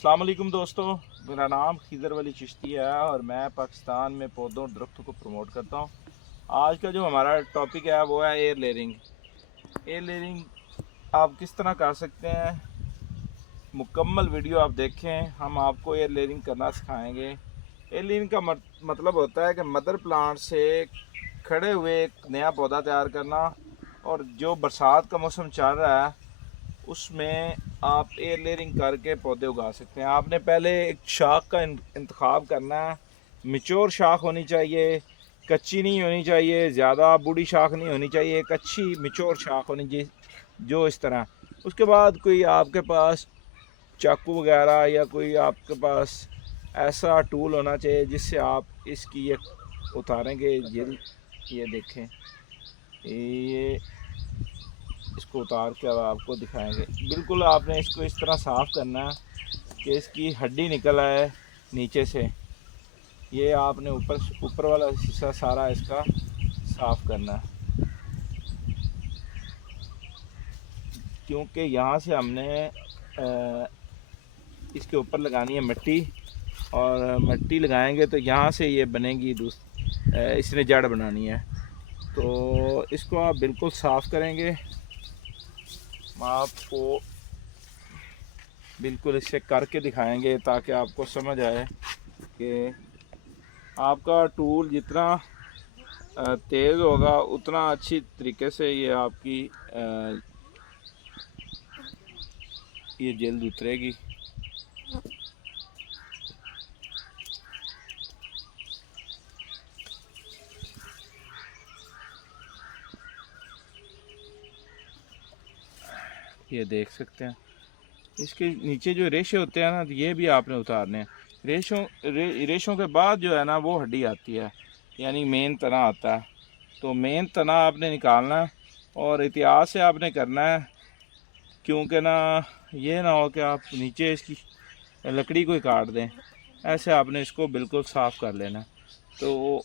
अस्सलाम वालेकुम दोस्तों, मेरा नाम खिदर वली चिश्ती है और मैं पाकिस्तान में पौधों और दरख्तों को प्रमोट करता हूँ। आज का जो हमारा टॉपिक है वो है एयर लेयरिंग। एयर लेयरिंग आप किस तरह कर सकते हैं, मुकम्मल वीडियो आप देखें। हम आपको एयर लेयरिंग करना सिखाएंगे। एयर लेयरिंग का मतलब होता है कि मदर प्लांट से खड़े हुए एक नया पौधा तैयार करना, और जो बरसात का मौसम चल रहा है उसमें आप एयर लेयरिंग करके पौधे उगा सकते हैं। आपने पहले एक शाख का इंतखाब करना है। मिच्योर शाख होनी चाहिए, कच्ची नहीं होनी चाहिए, ज़्यादा बूढ़ी शाख नहीं होनी चाहिए, एक अच्छी मिच्योर शाख होनी चाहिए जो इस तरह। उसके बाद कोई आपके पास चाकू वगैरह या कोई आपके पास ऐसा टूल होना चाहिए जिससे आप इसकी ये उतारेंगे। ये देखें, ये इसको उतार के अब आपको दिखाएंगे। बिल्कुल आपने इसको इस तरह साफ़ करना है कि इसकी हड्डी निकल आए नीचे से। ये आपने ऊपर वाला हिस्सा सारा इसका साफ़ करना है, क्योंकि यहाँ से हमने इसके ऊपर लगानी है मिट्टी, और मिट्टी लगाएंगे तो यहाँ से ये बनेगी इसने जड़ बनानी है। तो इसको आप बिल्कुल साफ़ करेंगे। हम आपको बिल्कुल इससे करके दिखाएंगे ताकि आपको समझ आए कि आपका टूल जितना तेज़ होगा उतना अच्छी तरीके से ये आपकी ये जल्द उतरेगी। ये देख सकते हैं, इसके नीचे जो रेशे होते हैं ना, ये भी आपने उतारने हैं। रेशों के बाद जो है ना वो हड्डी आती है, यानी मेन तना आता है। तो मेन तना आपने निकालना है और एहतियात से आपने करना है, क्योंकि ना ये ना हो कि आप नीचे इसकी लकड़ी को ही काट दें। ऐसे आपने इसको बिल्कुल साफ़ कर लेना। तो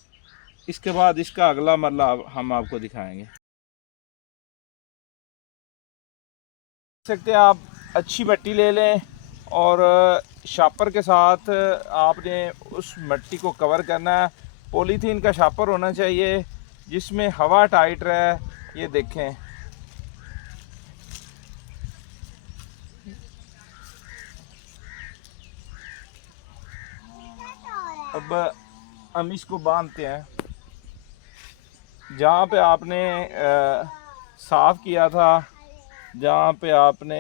इसके बाद इसका अगला मरला हम आपको दिखाएंगे। सकते हैं आप अच्छी मिट्टी ले लें और शापर के साथ आपने उस मिट्टी को कवर करना है। पॉलीथीन का शापर होना चाहिए जिसमें हवा टाइट रहे। ये देखें, अब हम इसको बांधते हैं। जहाँ पे आपने साफ़ किया था, जहाँ पे आपने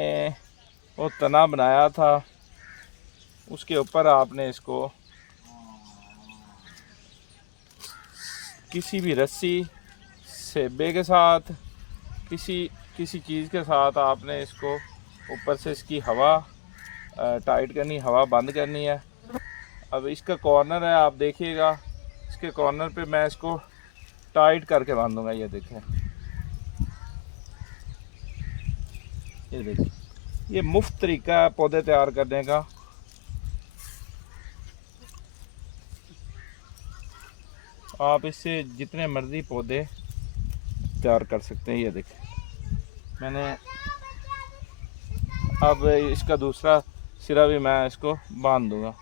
वो तना बनाया था, उसके ऊपर आपने इसको किसी भी रस्सी, सेबे के साथ, किसी चीज़ के साथ आपने इसको ऊपर से इसकी हवा टाइट करनी, हवा बंद करनी है। अब इसका कॉर्नर है, आप देखिएगा, इसके कॉर्नर पे मैं इसको टाइट करके बांधूंगा। ये देखें, ये देखिए, ये मुफ्त तरीका है पौधे तैयार करने का। आप इससे जितने मर्ज़ी पौधे तैयार कर सकते हैं। ये देखें, मैंने अब इसका दूसरा सिरा भी मैं इसको बांध दूंगा।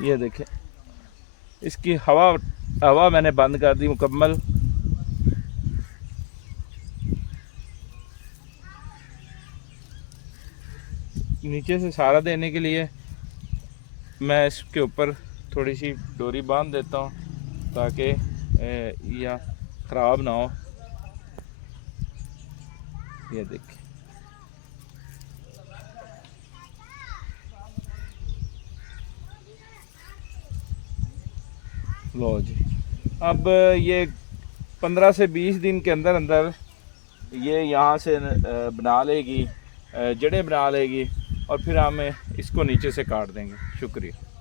ये देखें, इसकी हवा मैंने बंद कर दी मुकम्मल। नीचे से सहारा देने के लिए मैं इसके ऊपर थोड़ी सी डोरी बांध देता हूँ ताकि यह ख़राब ना हो। ये देखिए, लो जी। अब ये 15 से 20 दिन के अंदर अंदर ये यहाँ से बना लेगी, जड़ें बना लेगी, और फिर हम इसको नीचे से काट देंगे। शुक्रिया।